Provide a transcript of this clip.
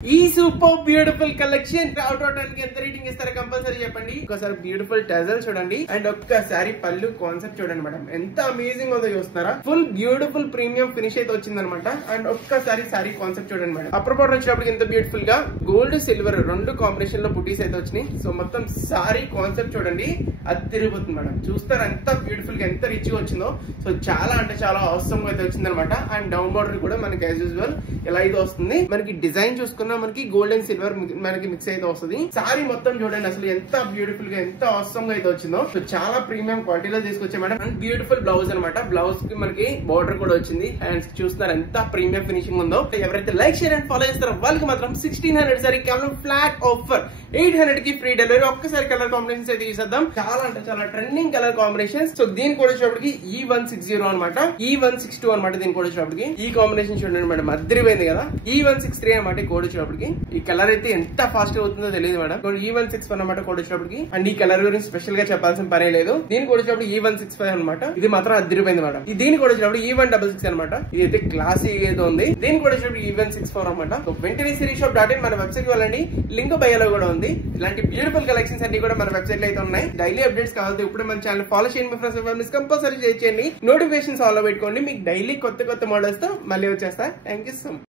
ఈ super beautiful collection రావడానికి ఎంత రేటింగ్ ఇస్తారో కంపల్సరీ చెప్పండి. ఒకసారి బ్యూటిఫుల్ టజల్ చూడండి అండ్ ఒక్కసారి పళ్ళు కాన్సెప్ట్ చూడండి మేడం, ఎంత అమేజింగ్ ఉందో చూస్తారా. ఫుల్ బ్యూటిఫుల్ ప్రీమియం ఫినిష్ అయితే వచ్చింది అనమాట. అండ్ ఒక్కసారి సారీ కాన్సెప్ట్ చూడండి మేడం. అప్పర్ బార్డర్ వచ్చినప్పుడు ఎంత బ్యూటిఫుల్ గా గోల్డ్ సిల్వర్ రెండు కాంబినేషన్ లో బుటీస్ అయితే వచ్చినాయి. సో మొత్తం సారీ కాన్సెప్ట్ చూడండి, అది తిరిగిపోతుంది మేడం. చూస్తారా ఎంత బ్యూటిఫుల్ గా ఎంత రిచ్ గా వచ్చిందో. సో చాలా అంటే చాలా అవసరం అయితే వచ్చింది అనమాట. అండ్ డౌన్ బార్డర్ కూడా మనకి యాజ్ యూజువల్ ఎలా అయితే వస్తుంది. మనకి డిజైన్ చూసుకున్న మనకి గోల్డ్ అండ్ సిల్వర్ మనకి మిక్స్ అయితే వస్తుంది. సారీ మొత్తం చూడండి అసలు ఎంత బ్యూటిఫుల్ గా ఎంత అవసరం గా అయితే వచ్చిందో. సో చాలా ప్రీమియం క్వాలిటీలో తీసుకొచ్చా మేడం. అండ్ బ్యూటిఫుల్ బ్లౌజ్ అనమాట. బ్లౌజ్ కి మనకి బార్డర్ కూడా వచ్చింది. అండ్ చూస్తున్నారు ఎంత ప్రీమియం ఫినిషింగ్ ఉందో. ఎవరైతే లైక్ షేర్ అండ్ ఫాలో చేస్తారో వాళ్ళకి మాత్రం 1600 సారీ కేవలం ఫ్లాట్ ఆఫర్ 800 కి ఫ్రీ డెలివరీ. ఒక్కసారి కలర్ కాంబినేషన్స్ అయితే తీసేద్దాం. చాలా అంటే చాలా ట్రెండింగ్ కలర్ కాంబినేషన్స్. సో దీని కూడా వచ్చేటప్పటికి E160 అనమాట, E162 అనమాట. దీని కూడా వచ్చేటప్పటికి ఈ కాంబినేషన్ చూడండి మేడం, అద్దరిపోయింది కదా. E163 అనమాట కోడ్ వచ్చేటప్పటికి. ఈ కలర్ అయితే ఎంత ఫాస్ట్ అవుతుందో తెలియదు మేడం. E161 అనమాట కోడ్ వచ్చేటప్పటికి. అండ్ ఈ కలర్ గురించి స్పెషల్ గా చెప్పాల్సిన పనే లేదు. దీనికి కూడా వచ్చేటప్పుడు E165 అనమాట. ఇది మాత్రం అద్దరిపోయింది మేడం. దీనికి కూడా వచ్చేటప్పుడు E166 అనమాట. ఇది అయితే క్లాసీ ఏదో ఉంది. దీనికి కూడా వచ్చేటప్పుడు E164 అనమాట. సో వెంటనే sirisshop.in మన వెబ్సైట్ వెళ్ళండి, లింక్ బయోలో కూడా ఉంది. ఇలాంటి బ్యూటిఫుల్ కలెక్షన్స్ అన్ని కూడా మన వెబ్సైట్ లో అయితే ఉన్నాయి. డైలీ అప్డేట్స్ కావాలి ఇప్పుడు మన ఛానల్ ఫాలో చేయండి. మీ ఫ్రెండ్స్ కంపల్సరీ చేయండి. నోటిఫికేషన్స్ ఆల్ పెట్టుకోండి. మీకు డైలీ కొత్త మోడల్స్ తో మళ్ళీ వచ్చేస్తా. Thank you so much.